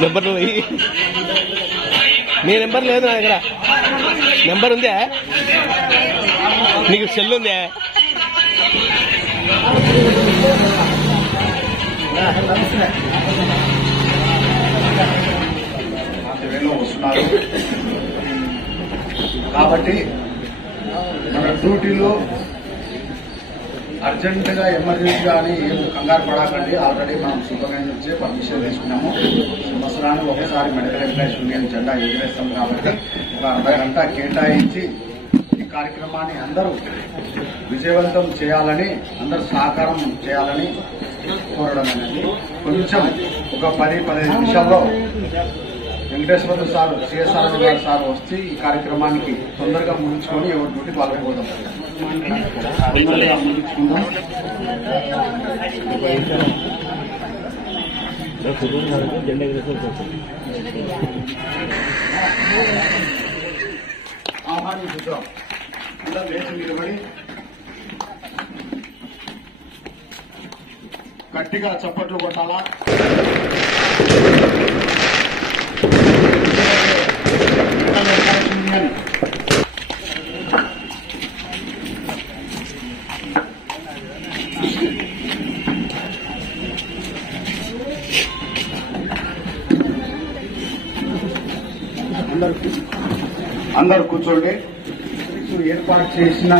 Number నీ number లేదు నా దగ్గర. నెంబర్ ఉందా నీకు? సెల్ ఉందా? వస్తున్నారు కాబట్టి మన డ్యూటీలో అర్జెంట్ గా ఎమర్జెన్సీగా అని ఏం కంగారు పడకండి. ఆల్రెడీ మనం సూపర్వైజర్ వచ్చి పర్మిషన్ తీసుకున్నాము. సంవత్సరానికి ఒకసారి మెడికల్ ఎంప్లాయీస్ యూనియన్ జెండా ఎగిరేస్తాం కాబట్టి ఒక అర్ధగంట కేటాయించి ఈ కార్యక్రమాన్ని అందరూ విజయవంతం చేయాలని, అందరూ సహకారం చేయాలని కోరడం అనేది. కొంచెం ఒక 10-15 నిమిషాల్లో వెంకటేశ్వర సార్, సిఎస్ఆర్ గారు సార్ వచ్చి ఈ కార్యక్రమానికి తొందరగా ముగించుకొని ఎవరి డ్యూటీకి వాళ్ళకి పోదాం. తొందరగా ముగించుకుందాం. ఆహ్వానించుతాం. అందరూ లేచి నిలబడి గట్టిగా చప్పట్లు కొట్టాలా. అందరు కూర్చోండి. ఏర్పాటు చేసిన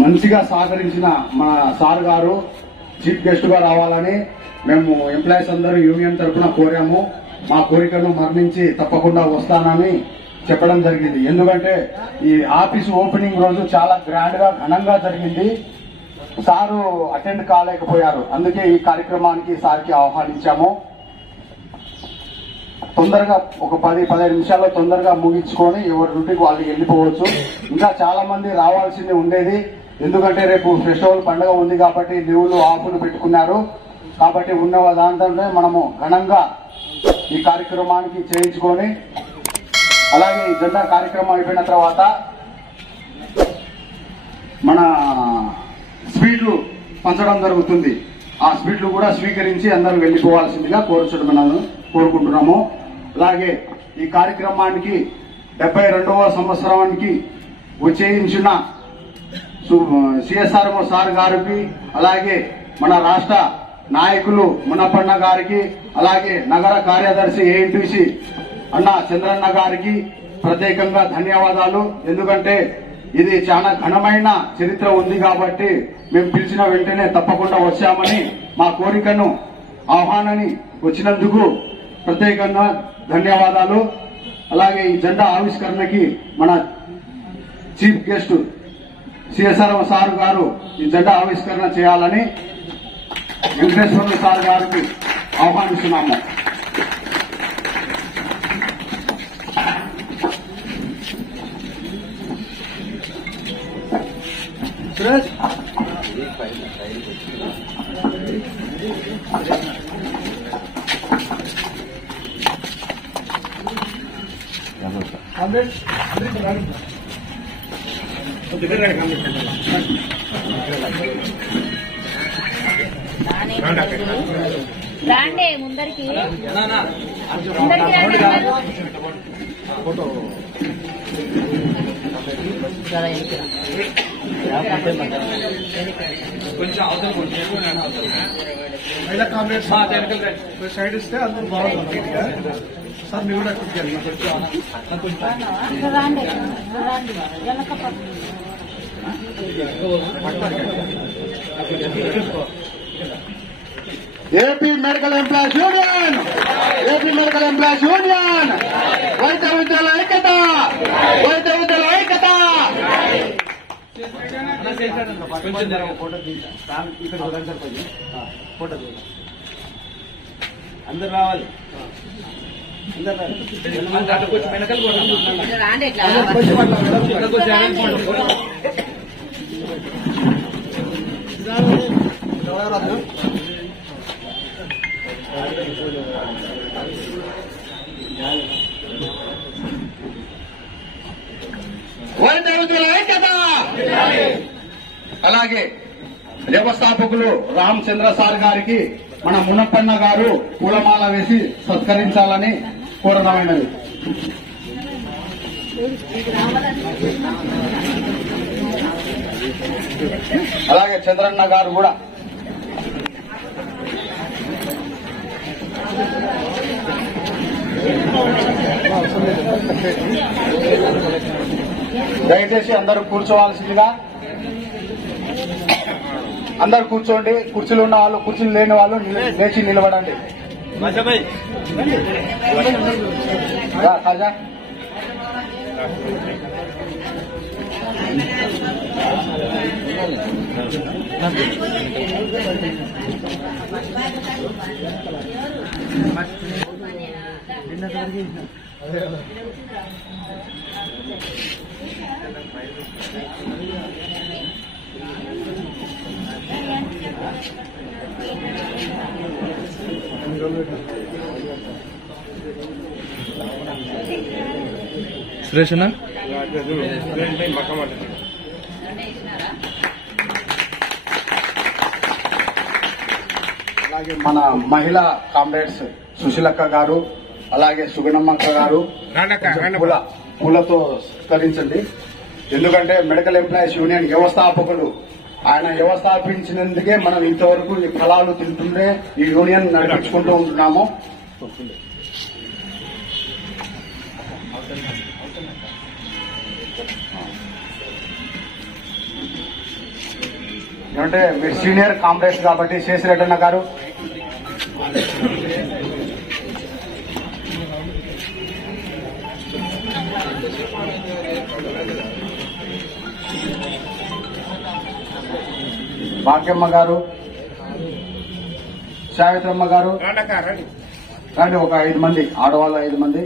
మంచిగా సహకరించిన మన సార్ గారు చీఫ్ గెస్ట్ గా రావాలని మేము ఎంప్లాయీస్ అందరూ యూనియన్ తరఫున కోరాము. మా కోరికను మరణించి తప్పకుండా వస్తానని చెప్పడం జరిగింది. ఎందుకంటే ఈ ఆఫీసు ఓపెనింగ్ రోజు చాలా గ్రాండ్ గా ఘనంగా జరిగింది. సారు అటెండ్ కాలేకపోయారు. అందుకే ఈ కార్యక్రమానికి సార్కి ఆహ్వానించాము. తొందరగా ఒక 10-15 నిమిషాల్లో తొందరగా ముగించుకొని ఎవరి డ్యూటీకి వాళ్ళు వెళ్ళిపోవచ్చు. ఇంకా చాలా మంది రావాల్సింది ఉండేది. ఎందుకంటే రేపు ఫెస్టివల్ పండుగ ఉంది కాబట్టి లీవులు ఆఫ్లు పెట్టుకున్నారు. కాబట్టి ఉన్న దాంట్లోనే మనము ఘనంగా ఈ కార్యక్రమానికి చేయించుకొని, అలాగే ఈ జెండా కార్యక్రమం అయిపోయిన తర్వాత మన స్వీట్లు పంచడం జరుగుతుంది. ఆ స్వీట్లు కూడా స్వీకరించి అందరూ వెళ్లిపోవాల్సిందిగా కోరుకుంటున్నాము. అలాగే ఈ కార్యక్రమానికి 72వ సంవత్సరానికి వచ్చేయించిన సిఎస్ఆర్ సార్ గారికి, అలాగే మన రాష్ట్ర నాయకులు మునపన్న గారికి, అలాగే నగర కార్యదర్శి ఏఎన్టీసీ అన్న చంద్రన్న గారికి ప్రత్యేకంగా ధన్యవాదాలు. ఎందుకంటే ఇది చాలా ఘనమైన చరిత్ర ఉంది కాబట్టి మేము పిలిచిన వెంటనే తప్పకుండా వచ్చామని మా కోరికను ఆహ్వానాన్ని వచ్చినందుకు ప్రత్యేకంగా ధన్యవాదాలు. అలాగే ఈ జెండా ఆవిష్కరణకి మన చీఫ్ గెస్ట్ సిఎస్ఆర్ సార్ గారు ఈ జెండా ఆవిష్కరణ చేయాలని వెంకటేశ్వర సార్ గారికి ఆహ్వానిస్తున్నాము. రాండి ముందరికి కొంచెం అవసరం సైడ్ ఇస్తే అందరూ బాగుంటుంది సార్. మీరు కూడా AP medical employees union, AP medical employees union, వైద్య విద్యుల ఐక్యత, వైద్య విద్యుల ఐక్యత. అందరు రావాలి. రాండి ఎట్లా అలాగే వ్యవస్థాపకులు రామచంద్ర సార్ గారికి మన మునప్పన్న గారు పూలమాల వేసి సత్కరించాలని కోరడమైనది. అలాగే చంద్రన్న గారు కూడా దయచేసి అందరూ కూర్చోవాల్సిందిగా. అందరు కూర్చోండి. కుర్చీలు ఉన్న వాళ్ళు, కుర్చీలు లేని వాళ్ళు లేచి నిలబడండి. ఖాజా సురేష్ అన్న అలాగే మన మహిళా కామ్రేడ్స్ సుశీలక్క గారు, అలాగే సుగుణమ్మక్క గారు పూలతో సత్కరించండి. ఎందుకంటే మెడికల్ ఎంప్లాయీస్ యూనియన్ వ్యవస్థాపకులు, ఆయన వ్యవస్థాపించినందుకే మనం ఇంతవరకు ఈ ఫలాలు తింటుండే ఈ యూనియన్ నడిపించుకుంటూ ఉంటున్నాము. ఏమంటే మీరు సీనియర్ కామ్రేడ్స్ కాబట్టి శేషిరెడ్డన్న గారు భాగ్యమ్మ గారు, సావిత్రమ్మ గారు రండి. ఒక 5 మంది ఆడవాళ్ళు, 5 మంది.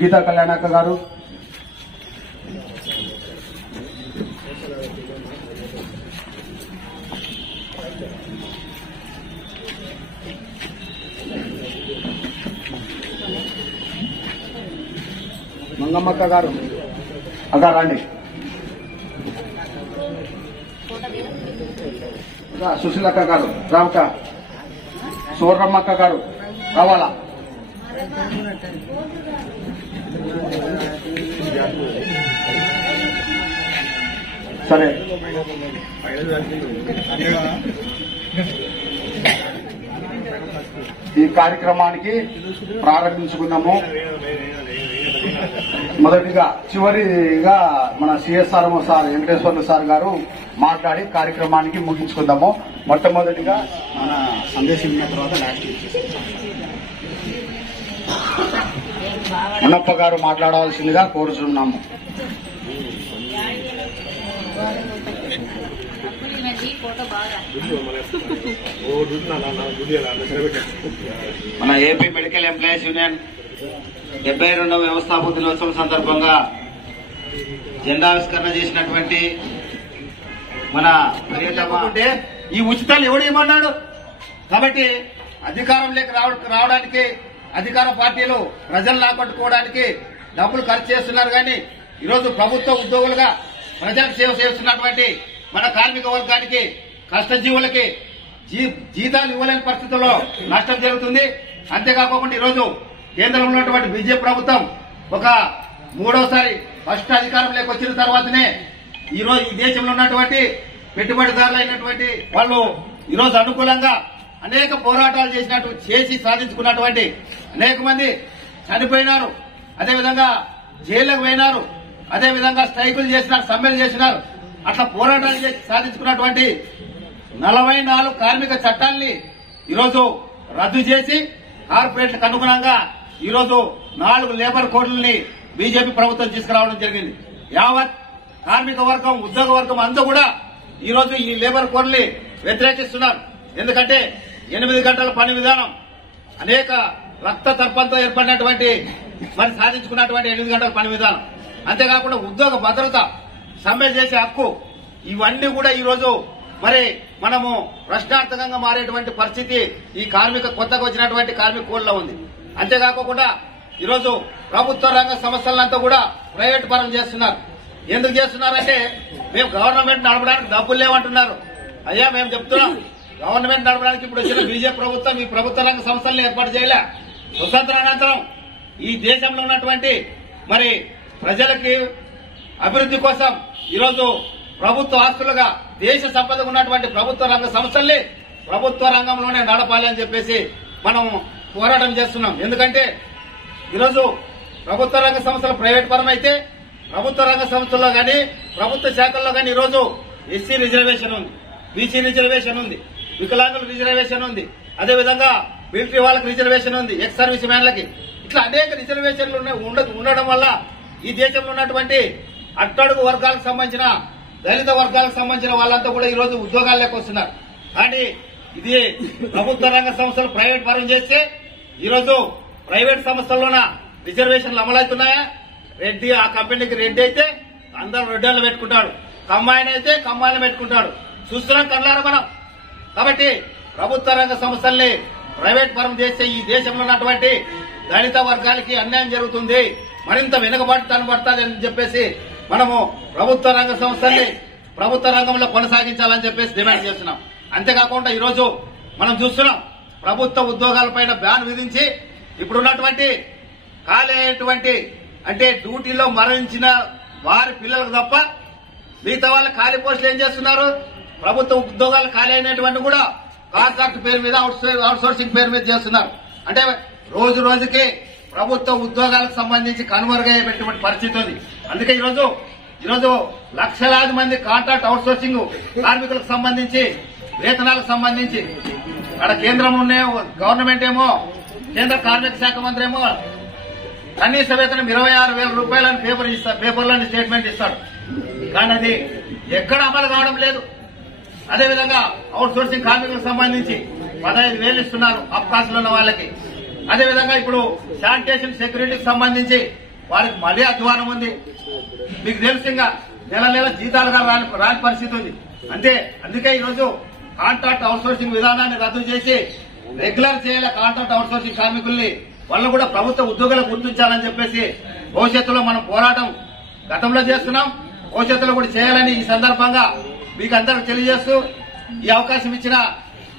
గీతా కళ్యాణక్క గారు, మంగమ్మక్క గారు అక్క రండి. సుశీలక్క గారు రామక, సువర్ణమ్మక్క గారు రావాలా? సరే, ఈ కార్యక్రమానికి ప్రారంభించుకున్నాము. మొదటిగా చివరిగా మన సిఎస్ఆర్ సార్ వెంకటేశ్వర్లు సార్ గారు మాట్లాడి కార్యక్రమానికి ముగించుకుందాము. మొట్టమొదటిగా మన సందేశం ఇన్న తర్వాత లాస్ట్ మునప్ప గారు మాట్లాడవలసిందిగా కోరుతున్నాము. మన ఏపీ మెడికల్ ఎంప్లాయీస్ యూనియన్ 72వ వ్యవస్థాపక దినోత్సవం సందర్భంగా జెండావిష్కరణ చేసినటువంటి మన అంటే ఈ ఉచితాలు ఎవడు ఏమన్నాడు? కాబట్టి అధికారంలోకి రావడానికి అధికార పార్టీలు ప్రజలు లాగొట్టుకోవడానికి డబ్బులు ఖర్చు చేస్తున్నారు. కానీ ఈరోజు ప్రభుత్వ ఉద్యోగులుగా ప్రజలకు సేవ చేస్తున్నటువంటి మన కార్మిక వర్గానికి, కష్టజీవులకి జీతాలు ఇవ్వలేని పరిస్థితుల్లో నష్టం జరుగుతుంది. అంతేకాకుండా ఈరోజు కేంద్రంలో ఉన్నటువంటి బీజేపీ ప్రభుత్వం ఒక 3వసారి ఫస్ట్ అధికారంలోకి వచ్చిన తర్వాతనే ఈరోజు ఈ దేశంలో ఉన్నటువంటి పెట్టుబడిదారులు అయినటువంటి వాళ్ళు ఈరోజు అనుకూలంగా అనేక పోరాటాలు చేసి సాధించుకున్నటువంటి అనేక మంది చనిపోయినారు. అదేవిధంగా జైళ్లకు పోయినారు. అదేవిధంగా స్ట్రైకులు చేసినారు, సమ్మెలు చేసినారు. అట్లా పోరాటాలు చేసి సాధించుకున్నటువంటి 44 కార్మిక చట్టాల్ని ఈరోజు రద్దు చేసి కార్పొరేట్లకు అనుగుణంగా ఈరోజు 4 లేబర్ కోడ్లని బీజేపీ ప్రభుత్వం తీసుకురావడం జరిగింది. యావత్ కార్మిక వర్గం, ఉద్యోగ వర్గం అంతా కూడా ఈరోజు ఈ లేబర్ కోడ్ని వ్యతిరేకిస్తున్నారు. ఎందుకంటే 8 గంటల పని విధానం అనేక రక్త తర్పంతో ఏర్పడినటువంటి మరి సాధించుకున్నటువంటి 8 గంటల పని విధానం, అంతేకాకుండా ఉద్యోగ భద్రత, సమ్మె చేసే హక్కు, ఇవన్నీ కూడా ఈ రోజు మరి మనము ప్రశ్నార్థకంగా మారేటువంటి పరిస్థితి ఈ కొత్తగా వచ్చినటువంటి కార్మిక కోడ్లో ఉంది. అంతేకాకుండా ఈరోజు ప్రభుత్వ రంగ సంస్థలంతా కూడా ప్రైవేట్ పరం చేస్తున్నారు. ఎందుకు చేస్తున్నారంటే మేము గవర్నమెంట్ నడపడానికి డబ్బులు లేవంటున్నారు. అయ్యా మేము చెప్తున్నాం, గవర్నమెంట్ నడపడానికి ఇప్పుడు వచ్చిన బీజేపీ ప్రభుత్వం ఈ ప్రభుత్వ రంగ సంస్థలను ఏర్పాటు చేయలే. స్వతంత్రానంతరం ఈ దేశంలో ఉన్నటువంటి మరి ప్రజలకి అభివృద్ధి కోసం ఈరోజు ప్రభుత్వ ఆస్తులుగా దేశ సంపదగా ఉన్నటువంటి ప్రభుత్వ రంగ సంస్థల్ని ప్రభుత్వ రంగంలోనే నడపాలి అని చెప్పేసి మనం పోరాటం చేస్తున్నాం. ఎందుకంటే ఈరోజు ప్రభుత్వ రంగ సంస్థలు ప్రైవేట్ పరం అయితే ప్రభుత్వ రంగ సంస్థల్లో గాని ప్రభుత్వ శాఖల్లో గాని ఈరోజు ఎస్సీ రిజర్వేషన్ ఉంది, బీసీ రిజర్వేషన్ ఉంది, వికలాంగుల రిజర్వేషన్ ఉంది, అదేవిధంగా మిలిటరీ వాళ్ళకి రిజర్వేషన్ ఉంది, ఎక్స్ సర్వీస్ మ్యాన్లకి, ఇట్లా అనేక రిజర్వేషన్లు ఉండడం వల్ల ఈ దేశంలో ఉన్నటువంటి అట్టడుగు వర్గాలకు సంబంధించిన దళిత వర్గాలకు సంబంధించిన వాళ్ళంతా కూడా ఈ రోజు ఉద్యోగాల్లోకి వస్తున్నారు. కానీ ఇది ప్రభుత్వ రంగ సంస్థలు ప్రైవేట్ పరం చేస్తే ఈరోజు ప్రైవేట్ సంస్థల్లోన రిజర్వేషన్లు అమలవుతున్నాయా? రెడ్డి ఆ కంపెనీకి రెడ్డి అయితే అందరూ రెడ్డిలు పెట్టుకుంటాడు, కమ్మాయిని అయితే కమ్మాయిని పెట్టుకుంటాడు. చూస్తున్నాం కళ్ళారా మనం. కాబట్టి ప్రభుత్వ రంగ సంస్థల్ని ప్రైవేట్ పరం చేస్తే ఈ దేశంలో ఉన్నటువంటి దళిత వర్గాలకి అన్యాయం జరుగుతుంది, మరింత వెనుకబాటు కనబడుతుంది అని చెప్పేసి మనము ప్రభుత్వ రంగ సంస్థల్ని ప్రభుత్వ రంగంలో కొనసాగించాలని చెప్పేసి డిమాండ్ చేస్తున్నాం. అంతేకాకుండా ఈరోజు మనం చూస్తున్నాం ప్రభుత్వ ఉద్యోగాలపైన బ్యాన్ విధించి ఇప్పుడున్నటువంటి ఖాళీ అయ్యేటువంటి అంటే డ్యూటీలో మరణించిన వారి పిల్లలకు తప్ప మిగతా వాళ్ళ ఖాళీ పోస్టులు ఏం చేస్తున్నారు? ప్రభుత్వ ఉద్యోగాలు ఖాళీ అయినటువంటి కూడా కాంట్రాక్ట్ పేరు మీద అవుట్ సోర్సింగ్ పేరు మీద చేస్తున్నారు. అంటే రోజు రోజుకి ప్రభుత్వ ఉద్యోగాలకు సంబంధించి కనుమరుగయ్యేటువంటి పరిస్థితి ఉంది. అందుకే ఈరోజు లక్షలాది మంది కాంట్రాక్ట్ అవుట్ సోర్సింగ్ కార్మికులకు సంబంధించి వేతనాలకు సంబంధించి అక్కడ కేంద్రం గవర్నమెంట్ ఏమో కేంద్ర కార్మిక శాఖ మంత్రి ఏమో కనీస వేతనం 26,000 రూపాయలని పేపర్లోని స్టేట్మెంట్ ఇస్తాడు. కానీ అది ఎక్కడ అమలు కావడం లేదు. అదేవిధంగా అవుట్ సోర్సింగ్ కార్మికులకు సంబంధించి 15,000 ఇస్తున్నారు అవకాశాలు ఉన్న వాళ్ళకి. అదేవిధంగా ఇప్పుడు శానిటేషన్ సెక్యూరిటీకి సంబంధించి వారికి మళ్ళీ అధ్వానం ఉంది. మీకు తెలుసు ఇంకా నెల జీతాలుగా రాని పరిస్థితి ఉంది. అందుకే ఈరోజు కాంట్రాక్ట్ అవుట్ సోర్సింగ్ విధానాన్ని రద్దు చేసి రెగ్యులర్ చేయాలి కాంట్రాక్ట్ అవుట్ సోర్సింగ్ కార్మికుల్ని, వాళ్ళు కూడా ప్రభుత్వ ఉద్యోగులకు గుర్తించాలని చెప్పేసి భవిష్యత్తులో మనం పోరాటం గతంలో చేస్తున్నాం, భవిష్యత్తులో కూడా చేయాలని ఈ సందర్భంగా మీకు అందరికి తెలియజేస్తూ ఈ అవకాశం ఇచ్చిన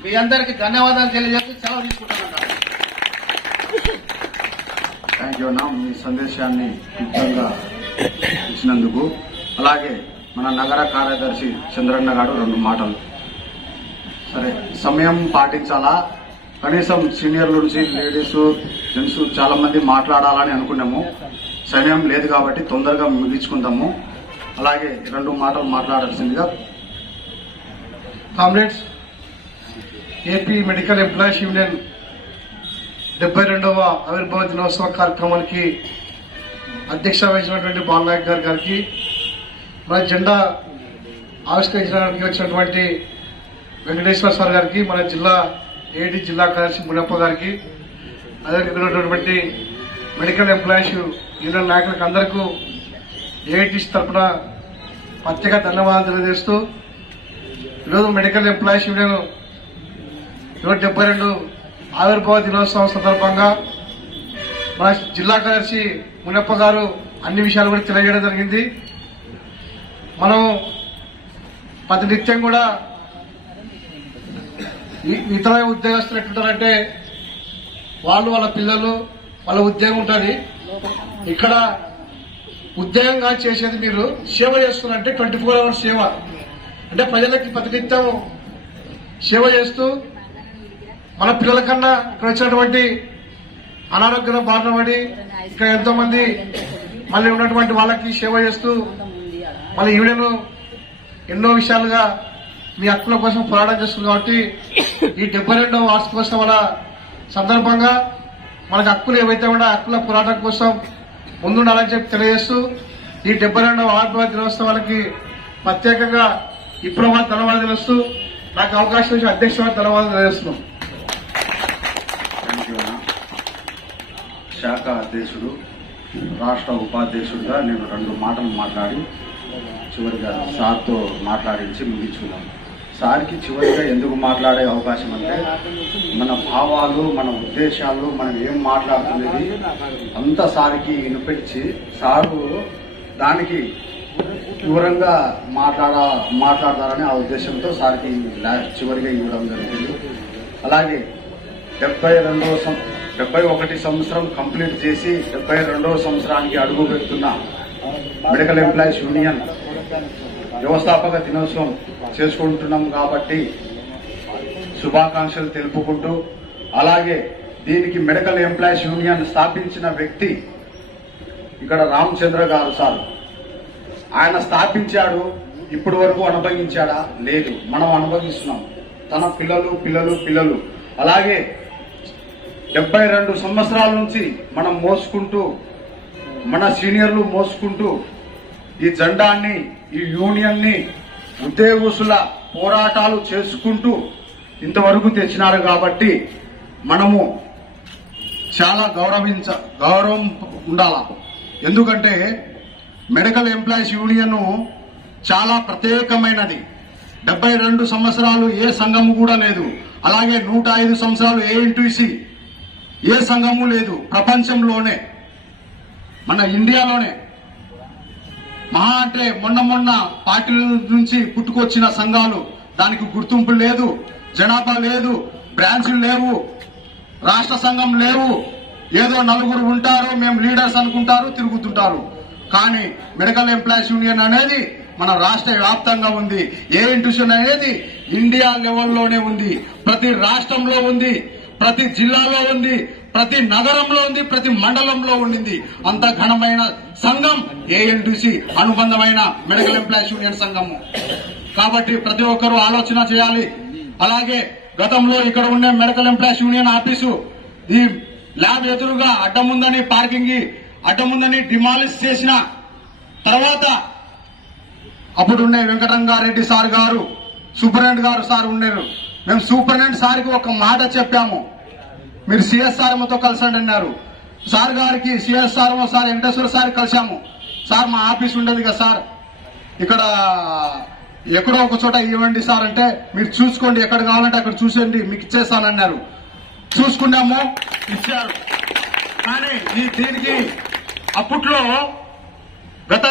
మీ అందరికీ ధన్యవాదాలు తెలియజేస్తూ సెలవు తీసుకుంటున్నాను. థ్యాంక్ యూ అన్న, మీ సందేశాన్ని క్లుప్తంగా ఇచ్చినందుకు. అలాగే మన నగర కార్యదర్శి చంద్రన్న గారు 2 మాటలు. సరే, సమయం పాటించాలా, కనీసం సీనియర్ల నుంచి లేడీస్ జెంట్స్ చాలా మంది మాట్లాడాలని అనుకున్నాము. సమయం లేదు కాబట్టి తొందరగా ముగించుకుందాము. అలాగే 2 మాటలు మాట్లాడాల్సిందిగా. Comrades, AP medical employees union 72వ ఆవిర్భావ దినోత్సవ కార్యక్రమానికి అధ్యక్షత వహించినటువంటి బాలనాయక్ గారికి, మన జెండా ఆవిష్కరించడానికి వచ్చినటువంటి వెంకటేశ్వర సార్ గారికి, మన జిల్లా ఏడీ జిల్లా కార్యదర్శి మునప్ప గారికి, అదేవిధంగా మెడికల్ ఎంప్లాయీస్ యూనియన్ నాయకులకు అందరికీ ఏఐటీసీ తరఫున ప్రత్యేక ధన్యవాదాలు తెలియజేస్తూ, ఈరోజు మెడికల్ ఎంప్లాయీస్ యూనియన్ 72 ఆవిర్భావ దినోత్సవం సందర్భంగా మన జిల్లా కార్యదర్శి మునప్ప గారు అన్ని విషయాలు కూడా తెలియజేయడం జరిగింది. మనం ప్రతినిత్యం కూడా ఇతర ఉద్యోగస్తులు ఎట్లుంటారంటే వాళ్ళ పిల్లలు వాళ్ళ ఉద్యోగం ఉంటుంది. ఇక్కడ ఉద్యోగంగా చేసేది మీరు సేవ చేస్తున్నారంటే 24 hours సేవ, అంటే ప్రజలకి ప్రతినిత్యం సేవ చేస్తూ మన పిల్లల కన్నా ఇక్కడ వచ్చినటువంటి అనారోగ్యం బారిన పడి ఇక్కడ ఎంతో మంది మళ్ళీ ఉన్నటువంటి వాళ్ళకి సేవ చేస్తూ మళ్ళీ యూనియన్ ఎన్నో విషయాలుగా మీ హక్కుల కోసం పోరాటం చేస్తుంది. కాబట్టి ఈ 72వ వార్షికోత్సవాల సందర్భంగా మనకు హక్కులు ఏవైతే ఉన్నా హక్కుల పోరాటం కోసం ముందుండాలని చెప్పి తెలియజేస్తూ ఈ 72వ ఆవిర్భావ దినోత్సవాలకి ప్రత్యేకంగా ఇప్పుడు ధన్యవాదాలు తెలుస్తూ నాకు అవకాశం ఇచ్చిన అధ్యక్షుడు ధన్యవాదాలు తెలియజేస్తున్నాం. శాఖ అధ్యక్షుడు, రాష్ట్ర ఉపాధ్యక్షుడిగా నేను 2 మాటలు మాట్లాడి చివరిగా సార్తో మాట్లాడించి ముగించుకున్నాను. సార్కి చివరిగా ఎందుకు మాట్లాడే అవకాశం అంటే, మన భావాలు, మన ఉద్దేశాలు, మనం ఏం మాట్లాడుతున్నది అంతా సార్కి వినిపించి సారు దానికి వివరంగా మాట్లాడతారని ఆ ఉద్దేశంతో సార్కి చివరిగా ఇవ్వడం జరిగింది. అలాగే 71 సంవత్సరం కంప్లీట్ చేసి 72వ సంవత్సరానికి అడుగు పెడుతున్న మెడికల్ ఎంప్లాయీస్ యూనియన్ వ్యవస్థాపక దినోత్సవం చేసుకుంటున్నాం కాబట్టి శుభాకాంక్షలు తెలుపుకుంటూ, అలాగే దీనికి మెడికల్ ఎంప్లాయీస్ యూనియన్ స్థాపించిన వ్యక్తి ఇక్కడ రామచంద్ర గారు సార్. ఆయన స్థాపించాడు, ఇప్పటి వరకు అనుభవించాడా? లేదు, మనం అనుభవిస్తున్నాం. తన పిల్లలు అలాగే 72 సంవత్సరాల నుంచి మనం మోసుకుంటూ, మన సీనియర్లు మోసుకుంటూ ఈ జెండాన్ని, ఈ యూనియన్ ని ఉద్యోగస్తుల పోరాటాలు చేసుకుంటూ ఇంతవరకు తెచ్చినారు కాబట్టి మనము చాలా గౌరవం ఉండాల. ఎందుకంటే మెడికల్ ఎంప్లాయీస్ యూనియన్ చాలా ప్రత్యేకమైనది. 72 సంవత్సరాలు ఏ సంఘము కూడా లేదు. అలాగే 105 సంవత్సరాలు ఏఎన్టీసీ ఏ సంఘము లేదు ప్రపంచంలోనే, మన ఇండియాలోనే. మహా అంటే మొన్న పార్టీల నుంచి పుట్టుకొచ్చిన సంఘాలు, దానికి గుర్తింపు లేదు, జనాభా లేదు, బ్రాంచ్లు లేవు, రాష్ట్ర సంఘం లేవు. ఏదో 4 ఉంటారు, మేము లీడర్స్ అనుకుంటారు, తిరుగుతుంటారు. కానీ మెడికల్ ఎంప్లాయీస్ యూనియన్ అనేది మన రాష్ట్ర వ్యాప్తంగా ఉంది. ఏ ఇన్స్టిట్యూషన్ అనేది ఇండియా లెవెల్లోనే ఉంది. ప్రతి రాష్ట్రంలో ఉంది, ప్రతి జిల్లాలో ఉంది, ప్రతి నగరంలో ఉంది, ప్రతి మండలంలో ఉండింది. అంత ఘనమైన సంఘం ఏఎన్టీసీ అనుబంధమైన మెడికల్ ఎంప్లాయీస్ యూనియన్ సంఘము. కాబట్టి ప్రతి ఒక్కరూ ఆలోచన చేయాలి. అలాగే గతంలో ఇక్కడ ఉండే మెడికల్ ఎంప్లాయీస్ యూనియన్ ఆఫీసు ఈ ల్యాబ్ ఎదురుగా అడ్డముందని, పార్కింగ్ అడ్డముందని డిమాలిష్ చేసిన తర్వాత అప్పుడున్నే వెంకటరంగారెడ్డి సార్ గారు, సూపరింటెండెంట్ గారు సార్ ఉండేరు. మేము సూపరింటెండెంట్ సార్కి ఒక మాట చెప్పాము, మీరు సిఎస్ఆర్ఎంతో కలిసండి అన్నారు. సార్ గారికి సిఎస్ఆర్ఎం సార్ వెంకటేశ్వర సార్ కలిసాము. సార్ మా ఆఫీస్ ఉండేది కదా సార్, ఇక్కడ ఎక్కడో ఒక చోట ఇవ్వండి సార్ అంటే, మీరు చూసుకోండి, ఎక్కడ కావాలంటే అక్కడ చూసండి, మీకు ఇచ్చేస్తానన్నారు. చూసుకున్నాము, ఇచ్చారు. కానీ దీనికి అప్పట్లో గత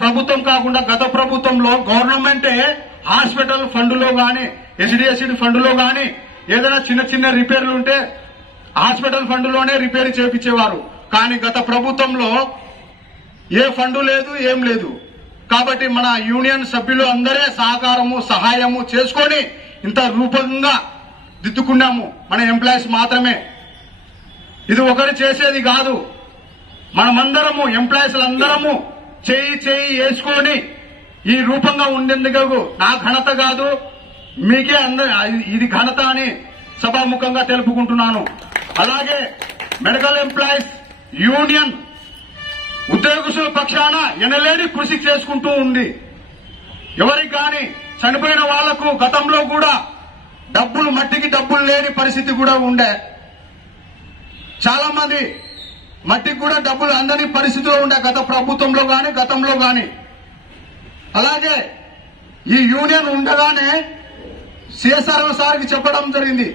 ప్రభుత్వం కాకుండా గత ప్రభుత్వంలో గవర్నమెంటే హాస్పిటల్ ఫండ్లో గాని, హెచ్డిఎస్సి ఫండ్లో గాని ఏదైనా చిన్న రిపేర్లు ఉంటే హాస్పిటల్ ఫండ్లోనే రిపేర్ చేయించేవారు. కానీ గత ప్రభుత్వంలో ఏ ఫండు లేదు, ఏం లేదు. కాబట్టి మన యూనియన్ సభ్యులు అందరే సహకారము, సహాయము చేసుకొని ఇంత రూపంగా దిద్దుకున్నాము. మన ఎంప్లాయీస్ మాత్రమే, ఇది ఒకరు చేసేది కాదు. మనమందరము ఎంప్లాయీస్ అందరము చేయి వేసుకొని ఈ రూపంగా ఉండేందుకు నా ఘనత కాదు, మీకే ఇది ఘనత అని సభాముఖంగా తెలుపుకుంటున్నాను. అలాగే మెడికల్ ఎంప్లాయీస్ యూనియన్ ఉద్యోగస్తుల పక్షాన ఎనలేని కృషి చేసుకుంటూ ఉంది. ఎవరికి కానీ చనిపోయిన వాళ్లకు గతంలో కూడా మట్టికి డబ్బులు లేని పరిస్థితి కూడా ఉండే. చాలా మంది మట్టికి కూడా డబ్బులు అందని పరిస్థితిలో ఉండే గత ప్రభుత్వంలో గాని, గతంలో గాని. అలాగే ఈ యూనియన్ ఉండగానే సిఎస్ఆర్ఎం సార్కి చెప్పడం జరిగింది,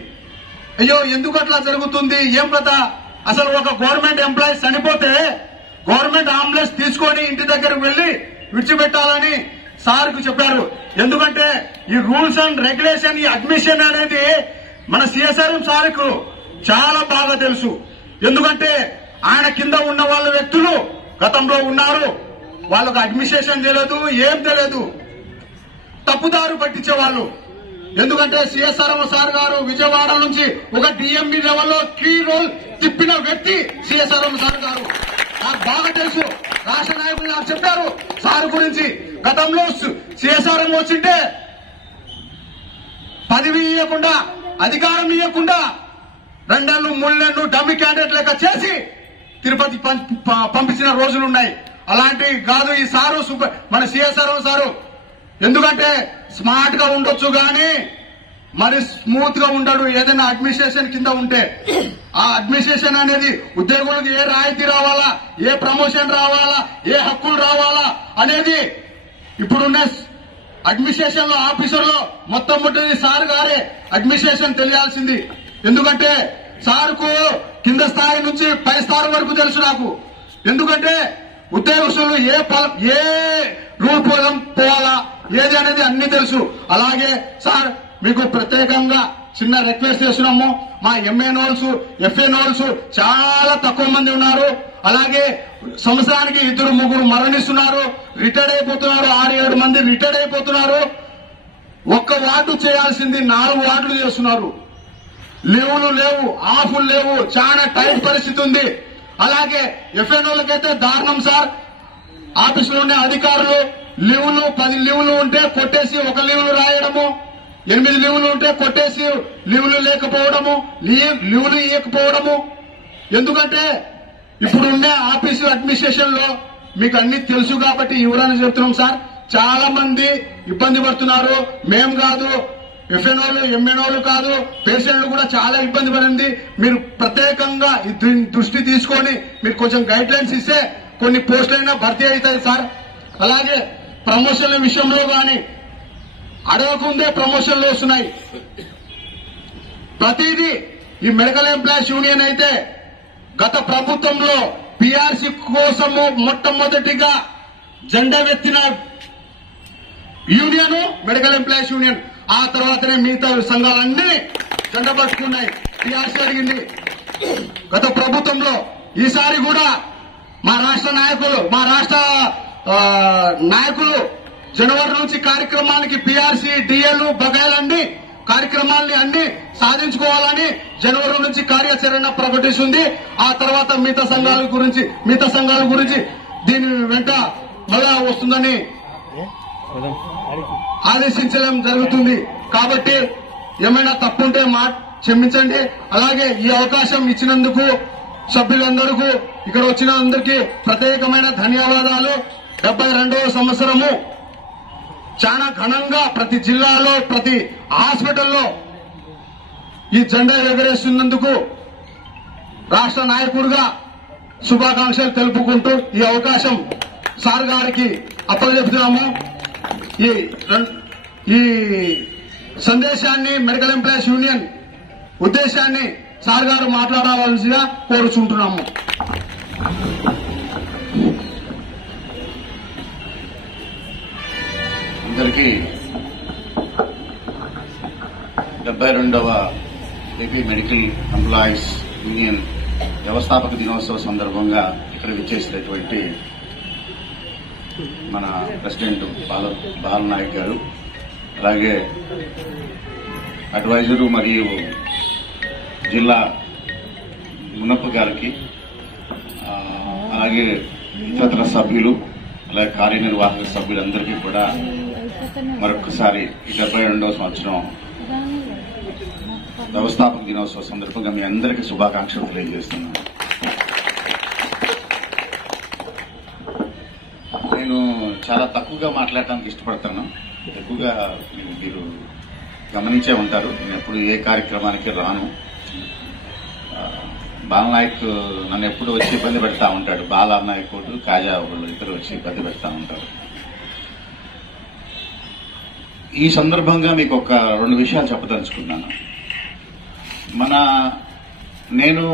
అయ్యో ఎందుకు అట్లా జరుగుతుంది, ఏం కదా, అసలు ఒక గవర్నమెంట్ ఎంప్లాయీ చనిపోతే గవర్నమెంట్ అంబులెన్స్ తీసుకొని ఇంటి దగ్గరకు వెళ్లి విడిచిపెట్టాలని సార్కు చెప్పారు. ఎందుకంటే ఈ రూల్స్ అండ్ రెగ్యులేషన్, ఈ అడ్మిషన్ అనేది మన సిఎస్ఆర్ఎం సార్కు చాలా బాగా తెలుసు. ఎందుకంటే ఆయన కింద ఉన్న వాళ్ళ వ్యక్తులు గతంలో ఉన్నారు, వాళ్ళకు అడ్మినిస్ట్రేషన్ తెలియదు, ఏం తెలియదు, తప్పుదారు పట్టించేవాళ్ళు. ఎందుకంటే సిఎస్ఆర్ఎం సార్ గారు విజయవాడ నుంచి ఒక డిఎంబి లెవెల్లో కీ రోల్ తిప్పిన వ్యక్తి సిఎస్ఆర్ఎం సార్ గారు. నాకు బాగా తెలుసు, రాష్ట్ర నాయకులు నాకు చెప్పారు సార్ గురించి. గతంలో సిఎస్ఆర్ఎం వచ్చింటే పదవి ఇవ్వకుండా, అధికారం ఇవ్వకుండా 2 నెలలు 3 నెలలు డమ్మి క్యాండిడేట్ లెక్క చేసి తిరుపతి పంపించిన రోజులున్నాయి. అలాంటివి కాదు ఈ సారు, మన సిఎస్ఆర్ఎం సారు. ఎందుకంటే స్మార్ట్ గా ఉండొచ్చు గాని మరి స్మూత్ గా ఉండడు ఏదైనా అడ్మినిస్ట్రేషన్ కింద ఉంటే. ఆ అడ్మినిస్ట్రేషన్ అనేది ఉద్యోగులకు ఏ రాయితీ రావాలా, ఏ ప్రమోషన్ రావాలా, ఏ హక్కులు రావాలా అనేది ఇప్పుడున్న అడ్మినిస్ట్రేషన్ లో ఆఫీసర్లో మొత్తం ముట్టది సార్ గారే అడ్మినిస్ట్రేషన్ తెలియాల్సింది. ఎందుకంటే సార్కు కింద స్థాయి నుంచి పై స్థాయి వరకు తెలుసు నాకు. ఎందుకంటే ఉద్యోగస్తులు ఏ రూల్ పోవాలా ఏది అనేది అన్ని తెలుసు. అలాగే సార్ మీకు ప్రత్యేకంగా చిన్న రిక్వెస్ట్ చేస్తున్నాము. మా ఎంఏనోల్స్ ఎఫ్ఏనోల్స్ చాలా తక్కువ మంది ఉన్నారు. అలాగే సంవత్సరానికి 2-3 మరణిస్తున్నారు, రిటైర్డ్ అయిపోతున్నారు. 6-7 మంది రిటైర్డ్ అయిపోతున్నారు. ఒక్క వార్డు చేయాల్సింది 4 వార్డులు చేస్తున్నారు. లీవులు లేవు, ఆఫ్లు లేవు, చాలా టైట్ పరిస్థితి ఉంది. అలాగే ఎఫ్ఎన్ఓలకైతే దారుణం సార్. ఆఫీసులో ఉండే అధికారులు లీవులు 10 లీవులు ఉంటే కొట్టేసి 1 లీవులు రాయడము, 8 లీవులు ఉంటే కొట్టేసి లీవులు లేకపోవడము, లీవులు ఇవ్వకపోవడము. ఎందుకంటే ఇప్పుడు ఉండే ఆఫీసు అడ్మినిస్ట్రేషన్ లో మీకు అన్ని తెలుసు కాబట్టి ఇవ్వడానికి చెప్తున్నాం సార్. చాలా మంది ఇబ్బంది పడుతున్నారు. మేం కాదు, ఎఫ్ఎన్ఓలు ఎంఎన్ఓలు కాదు, పేషెంట్లు కూడా చాలా ఇబ్బంది పడింది. మీరు ప్రత్యేకంగా దృష్టి తీసుకొని మీరు కొంచెం గైడ్ లైన్స్ ఇస్తే కొన్ని పోస్టులైనా భర్తీ అవుతాయి సార్. అలాగే ప్రమోషన్ల విషయంలో కానీ అడగకుందే ప్రమోషన్లు వస్తున్నాయి. ప్రతిదీ ఈ మెడికల్ ఎంప్లాయీస్ యూనియన్ అయితే గత ప్రభుత్వంలో పీఆర్సీ కోసము మొట్టమొదటిగా జెండా ఎత్తిన యూనియన్ మెడికల్ ఎంప్లాయీస్ యూనియన్. ఆ తర్వాతనే మిగతా సంఘాలన్నీ జెండా పట్టుకున్నాయి. పీఆర్సీ అడిగింది గత ప్రభుత్వంలో. ఈసారి కూడా మా రాష్ట్ర నాయకులు జనవరి నుంచి కార్యక్రమానికి పీఆర్సీ డిఎల్ బకాయిలన్నీ కార్యక్రమాల్ని అన్ని సాధించుకోవాలని జనవరి నుంచి కార్యాచరణ ప్రకటిస్తుంది. ఆ తర్వాత మిగతా సంఘాల గురించి దీని వెంట మళ్ళా వస్తుందని ఆదేశించడం జరుగుతుంది. కాబట్టి ఏమైనా తప్పుంటే క్షమించండి. అలాగే ఈ అవకాశం ఇచ్చినందుకు సభ్యులందరికీ, ఇక్కడ వచ్చిన అందరికీ ప్రత్యేకమైన ధన్యవాదాలు. 72వ సంవత్సరము చాలా ఘనంగా ప్రతి జిల్లాలో ప్రతి హాస్పిటల్లో ఈ జెండా ఎగరేస్తున్నందుకు రాష్ట్ర నాయకుడిగా శుభాకాంక్షలు తెలుపుకుంటూ ఈ అవకాశం సార్ గారికి అప్పచెప్తున్నాము. ఈ సందేశాన్ని మెడికల్ ఎంప్లాయీస్ యూనియన్ ఉద్దేశాన్ని సార్ గారు మాట్లాడాల్సిందిగా కోరుచుంటున్నాము. అందరికీ 72వ ఏపీ మెడికల్ ఎంప్లాయీస్ యూనియన్ వ్యవస్థాపక దినోత్సవ సందర్భంగా ఇక్కడ విచ్చేసినటువంటి మన ప్రెసిడెంట్ బాలనాయక్ గారు, అలాగే అడ్వైజరు మరియు జిల్లా మునప్ప గారికి, అలాగే ఇతర సభ్యులు, అలాగే కార్యనిర్వాహక సభ్యులందరికీ కూడా మరొకసారి ఈ 72వ సంవత్సరం వ్యవస్థాపక దినోత్సవ సందర్భంగా మీ అందరికీ శుభాకాంక్షలు తెలియజేస్తున్నాను. నేను చాలా తక్కువగా మాట్లాడటానికి ఇష్టపడతాను. ఎక్కువగా మీరు గమనించే ఉంటారు, నేను ఎప్పుడు ఏ కార్యక్రమానికి రాను. బాలనాయక్ నన్ను ఎప్పుడు వచ్చి ఇబ్బంది పెడతా ఉంటాడు. బాలనాయక్ కాజా వాళ్ళు ఇద్దరు వచ్చి ఇబ్బంది పెడతా ఉంటారు. ఈ సందర్భంగా మీకు ఒక 2 విషయాలు చెప్పదలుచుకున్నాను. నేను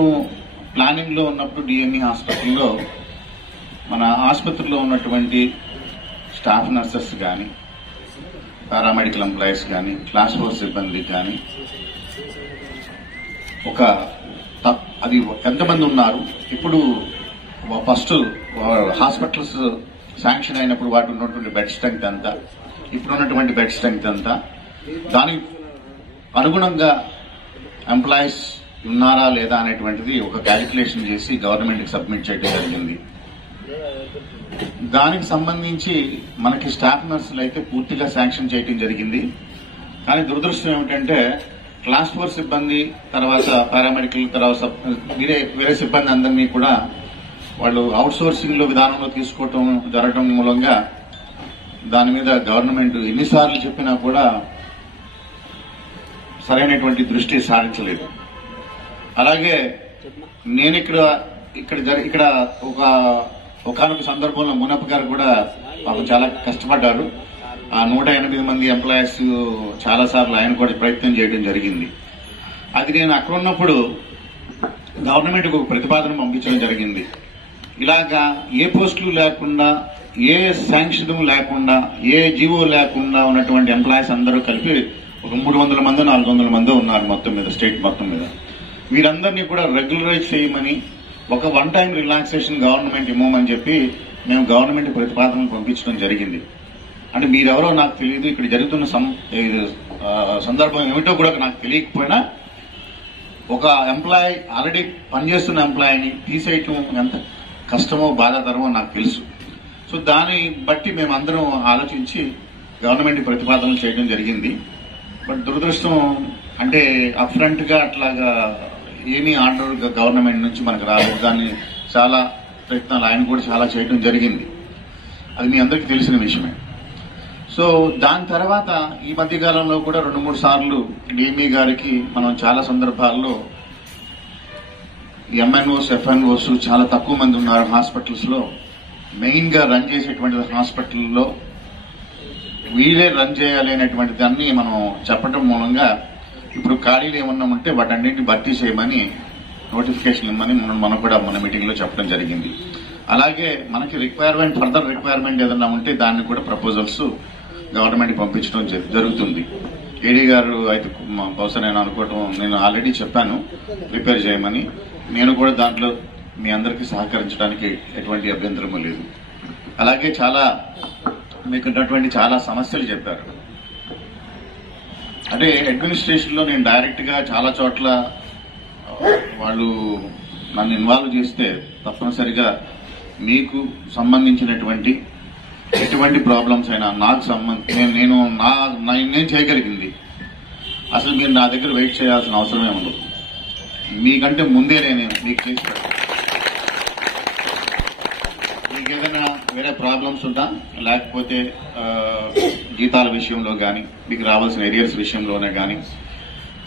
ప్లానింగ్ లో ఉన్నప్పుడు డిఎంఈ హాస్పిటల్లో మన ఆసుపత్రిలో ఉన్నటువంటి స్టాఫ్ నర్సెస్ కానీ, పారామెడికల్ ఎంప్లాయీస్ కానీ, క్లాస్ 4 సిబ్బంది కానీ అది ఎంతమంది ఉన్నారు, ఇప్పుడు ఫస్ట్ హాస్పిటల్స్ శాంక్షన్ అయినప్పుడు వాటి ఉన్నటువంటి బెడ్ స్ట్రెంగ్త్ ఎంత, ఇప్పుడు ఉన్నటువంటి బెడ్ స్ట్రెంగ్త్ ఎంత, దానికి అనుగుణంగా ఎంప్లాయీస్ ఉన్నారా లేదా అనేటువంటిది ఒక క్యాలిక్యులేషన్ చేసి గవర్నమెంట్ కి సబ్మిట్ చేయడం జరిగింది. దానికి సంబంధించి మనకి స్టాఫ్ నర్సులు అయితే పూర్తిగా శాంక్షన్ చేయడం జరిగింది. కానీ దురదృష్టం ఏమిటంటే క్లాస్ 4 సిబ్బంది, తర్వాత పారామెడికల్, తర్వాత వేరే సిబ్బంది అందరినీ కూడా వాళ్ళు అవుట్ సోర్సింగ్ లో విధానంలో తీసుకోవటం జరగడం మూలంగా దాని మీద గవర్నమెంట్ ఎన్నిసార్లు చెప్పినా కూడా సరైనటువంటి దృష్టి సారించలేదు. అలాగే నేను ఇక్కడ ఒకనొక సందర్భంలో మునప్ప గారు కూడా పాపం చాలా కష్టపడ్డారు. ఆ 108 మంది ఎంప్లాయీస్ చాలా సార్లు ఆయన కూడా ప్రయత్నం చేయడం జరిగింది. అది నేను అక్కడ ఉన్నప్పుడు గవర్నమెంట్ కు ఒక ప్రతిపాదన పంపించడం జరిగింది. ఇలాగా ఏ పోస్టులు లేకుండా, ఏ శాంక్షన్ లేకుండా, ఏ జీవో లేకుండా ఉన్నటువంటి ఎంప్లాయీస్ అందరూ కలిపి ఒక 300 మంది 400 మంది ఉన్నారు మొత్తం మీద, స్టేట్ మొత్తం మీద. వీరందరినీ కూడా రెగ్యులరైజ్ చేయమని, ఒక వన్ టైం రిలాక్సేషన్ గవర్నమెంట్ ఇవ్వమని చెప్పి మేము గవర్నమెంట్ ప్రతిపాదన పంపించడం జరిగింది. అంటే మీరెవరో నాకు తెలియదు, ఇక్కడ జరుగుతున్న సందర్భం ఏమిటో కూడా నాకు తెలియకపోయినా ఒక ఎంప్లాయీ, ఆల్రెడీ పనిచేస్తున్న ఎంప్లాయీని తీసేయటం ఎంత కష్టమో బాధాకరమో నాకు తెలుసు. సో దాన్ని బట్టి మేము అందరం ఆలోచించి గవర్నమెంట్ ప్రతిపాదనలు చేయడం జరిగింది. బట్ దురదృష్టం అంటే అప్ఫ్రంట్ గా అట్లాగా ఏమీ ఆర్డర్ గవర్నమెంట్ నుంచి మనకు రాలేదు. దాన్ని చాలా ప్రయత్నాలు ఆయన కూడా చాలా చేయడం జరిగింది. అది మీ అందరికీ తెలిసిన విషయమే. సో దాని తర్వాత ఈ మధ్య కాలంలో కూడా 2-3 సార్లు డిఎంఈ గారికి మనం చాలా సందర్భాల్లో ఎంఎన్ఓస్, ఎఫ్ఎన్ఓస్ చాలా తక్కువ మంది ఉన్నారు హాస్పిటల్స్ లో. మెయిన్ గా రన్ చేసేటువంటి హాస్పిటల్లో వీళ్ళే రన్ చేయాలి అనేటువంటి దాన్ని మనం చెప్పడం మూలంగా ఇప్పుడు ఖాళీలు ఏమన్నా ఉంటే వాటన్నింటినీ భర్తీ చేయమని నోటిఫికేషన్ ఇవ్వమని మనం కూడా మన మీటింగ్ లో చెప్పడం జరిగింది. అలాగే మనకి ఫర్దర్ రిక్వైర్మెంట్ ఏదన్నా ఉంటే దాన్ని కూడా ప్రపోజల్స్ గవర్నమెంట్ పంపించడం జరుగుతుంది. ఏడీ గారు అయితే బహుశా నేను ఆల్రెడీ చెప్పాను ప్రిపేర్ చేయమని. నేను కూడా దాంట్లో మీ అందరికీ సహకరించడానికి ఎటువంటి అభ్యంతరము లేదు. అలాగే మీకున్నటువంటి చాలా సమస్యలు చెప్పారు. అంటే అడ్మినిస్ట్రేషన్ లో నేను డైరెక్ట్ గా చాలా చోట్ల వాళ్ళు నన్ను ఇన్వాల్వ్ చేస్తే తప్పనిసరిగా మీకు సంబంధించినటువంటి ఎటువంటి ప్రాబ్లమ్స్ అయినా నాకు నేను చేయగలిగింది. అసలు మీరు నా దగ్గర వెయిట్ చేయాల్సిన అవసరమే ఉండదు. మీకంటే ముందే నేను మీకు చేసి పెడతాను. మీకు ఏదైనా వేరే ప్రాబ్లమ్స్ ఉందా, లేకపోతే జీతాల విషయంలో కానీ, మీకు రావాల్సిన ఏరియర్స్ విషయంలోనే కానీ,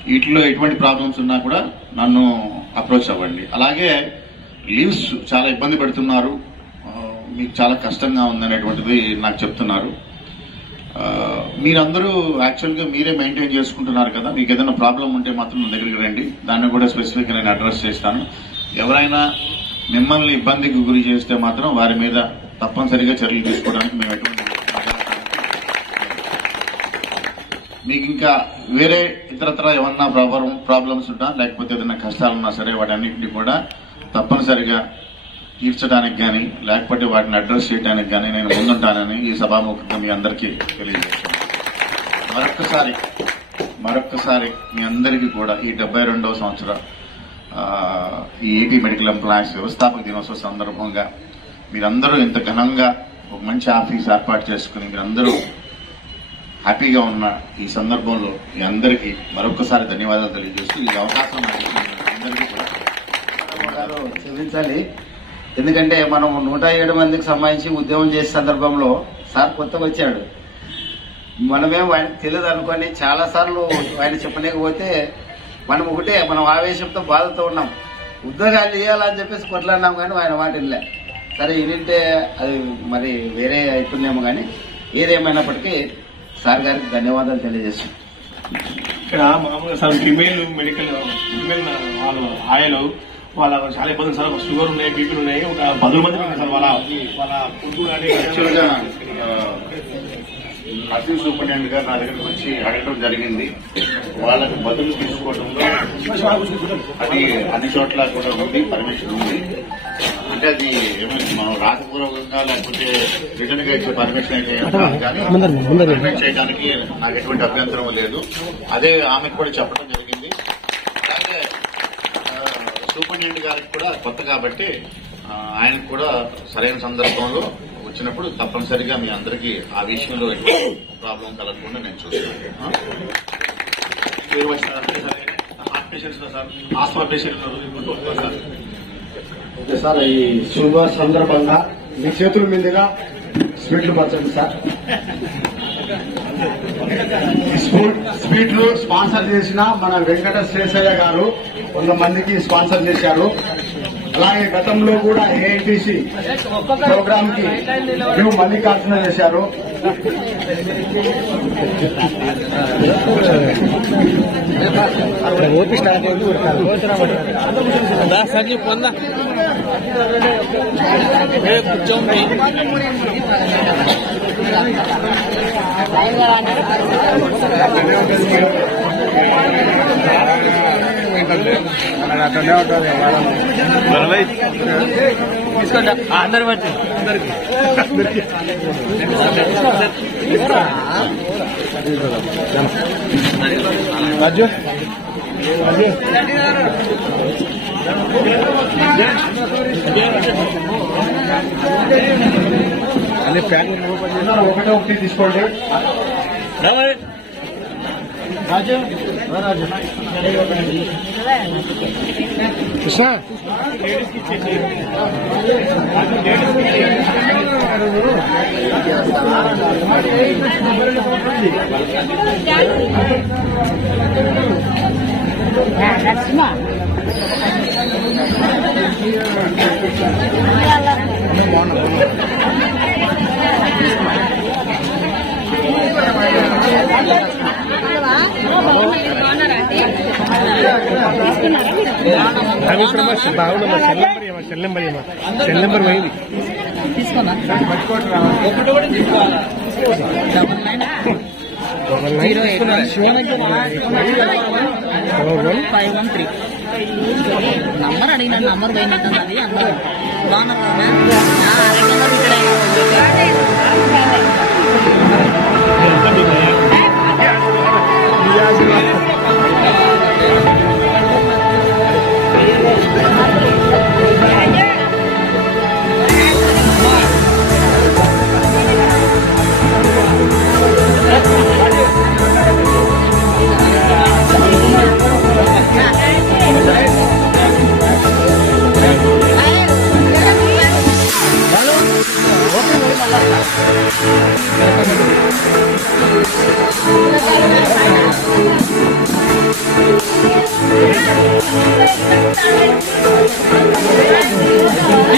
వీటిలో ఎటువంటి ప్రాబ్లమ్స్ ఉన్నా కూడా నన్ను అప్రోచ్ అవ్వండి. అలాగే లీవ్స్ చాలా ఇబ్బంది పెడుతున్నారు, మీకు చాలా కష్టంగా ఉందనేటువంటిది నాకు చెప్తున్నారు. మీరందరూ యాక్చువల్ గా మీరే మెయింటైన్ చేసుకుంటున్నారు కదా. మీకు ఏదైనా ప్రాబ్లం ఉంటే మాత్రం నా దగ్గరికి రండి, దాన్ని కూడా స్పెసిఫిక్ గా నేను అడ్రస్ చేస్తాను. ఎవరైనా మిమ్మల్ని ఇబ్బందికి గురి చేస్తే మాత్రం వారి మీద తప్పనిసరిగా చర్యలు తీసుకోవడానికి మేము ఎటువంటి మీకు ఇంకా వేరే ఇతరత్ర ఏమన్నా ప్రాబ్లమ్స్ ఉన్నా, లేకపోతే ఏదైనా కష్టాలున్నా సరే వాటన్నింటినీ కూడా తప్పనిసరిగా తీర్చడానికి కానీ, లేకపోతే వాటిని అడ్రస్ చేయడానికి కానీ నేను ముందుంటానని ఈ సభాముఖంగా మీ అందరికీ తెలియజేస్తాను. మరొక్కసారి మీ అందరికీ కూడా ఈ 72వ సంవత్సరం ఈ ఏపీ మెడికల్ ఎంప్లాయీస్ వ్యవస్థాపక దినోత్సవ సందర్భంగా మీరందరూ ఇంత ఘనంగా ఒక మంచి ఆఫీస్ ఏర్పాటు చేసుకుని మీరందరూ హ్యాపీగా ఉన్న ఈ సందర్భంలో మీ అందరికీ మరొకసారి ధన్యవాదాలు తెలియజేస్తూ ఈ అవకాశం అందరికీ కూడా క్షమించాలి. ఎందుకంటే మనం 107 మందికి సంబంధించి ఉద్యమం చేసే సందర్భంలో సార్ కొత్తగా వచ్చాడు. మనమేం ఆయనకు తెలియదు అనుకొని చాలా సార్లు ఆయన చెప్పలేకపోతే మనం ఆవేశంతో బాధతో ఉన్నాం. ఉద్యోగాలు ఇవ్వాలని చెప్పేసి కొట్లాడినాం, కానీ ఆయన మాట ఇల్లే. సరే ఇనింటే అది మరి వేరే అవుతుందేమో, కానీ ఏదేమైనప్పటికీ సార్ గారికి ధన్యవాదాలు తెలియజేస్తున్నాం. ఇక్కడ మామూలుగా సార్ ఫిమేల్ మెడికల్ వాళ్ళు ఆయాలు వాళ్ళ చాలా ఇబ్బందులు సార్. షుగర్ ఉన్నాయి, బీపీలు ఉన్నాయి. ఒక 10 మంది సార్ వాళ్ళ కొడుకు కానీ అసిస్టెంట్ సూపరింటెండెంట్ గారు నా దగ్గరకు వచ్చి అడగడం జరిగింది. వాళ్ళకి బదులు తీసుకోవడంలో అది అన్ని చోట్ల కూడా ఉంది, పర్మిషన్ ఉంది. అంటే అది మనం రాతపూర్వకంగా లేకపోతే రిటర్న్ గా ఇచ్చే పర్మిషన్ అయితే కానీ పర్మిట్ చేయడానికి నాకు ఎటువంటి అభ్యంతరం లేదు. అదే ఆమెకు కూడా చెప్పడం జరిగింది. అలాగే సూపరింటెండెంట్ గారికి కూడా కొత్త కాబట్టి ఆయనకు కూడా సరైన సందర్భంలో వచ్చినప్పుడు తప్పనిసరిగా మీ అందరికీ ఆ విషయంలో ఎటువంటి ప్రాబ్లం కలగకుండా నేను చూస్తాను. హార్ట్ పేషెంట్స్ సార్, ఆస్మా పేషెంట్లు సార్ ఈ శుభ సందర్భంగా మీ చేతుల మీదుగా స్వీట్లు పంచండి సార్. స్వీట్లు స్పాన్సర్ చేసిన మన వెంకట శేషయ్య గారు 100 మందికి స్పాన్సర్ చేశారు. అలాగే గతంలో కూడా ఏఐటీసీ ప్రోగ్రామ్ కి న్యూ మల్లికార్జున చేశారు. తీసుకోండి అందరు బట్టి అందరికి రాజు అదే ప్యాక్ ఒకటే ఒకటి తీసుకోండి. రాజు రాజు కృష్ణ సెల్ నెంబర్ పోయింది నంబర్ అడిగిన నంబర్ పోయినట్టున్నది అందరూ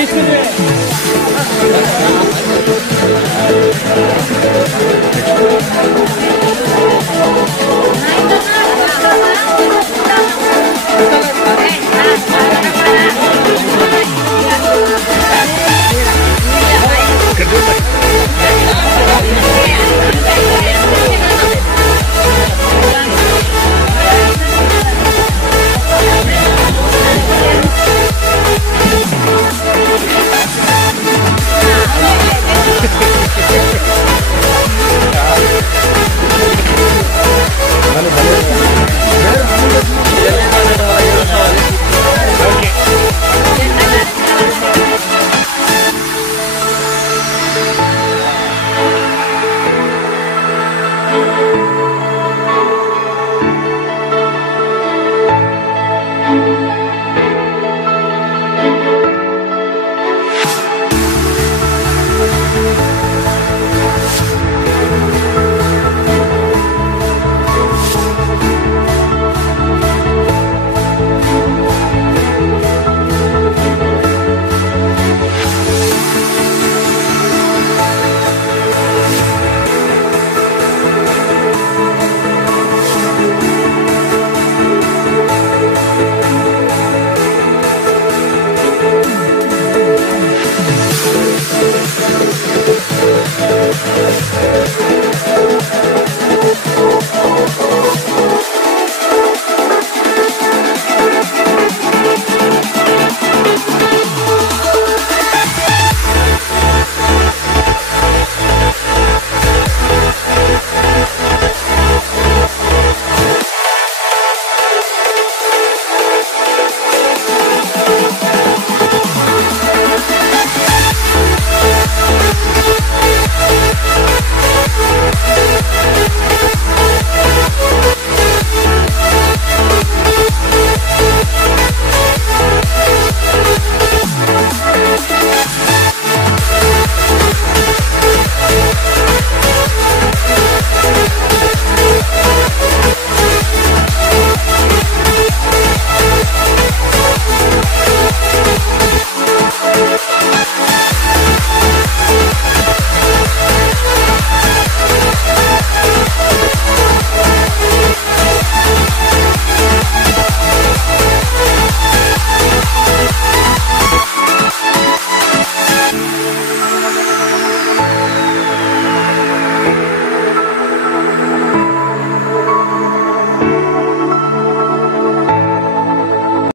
తీసుకుంటే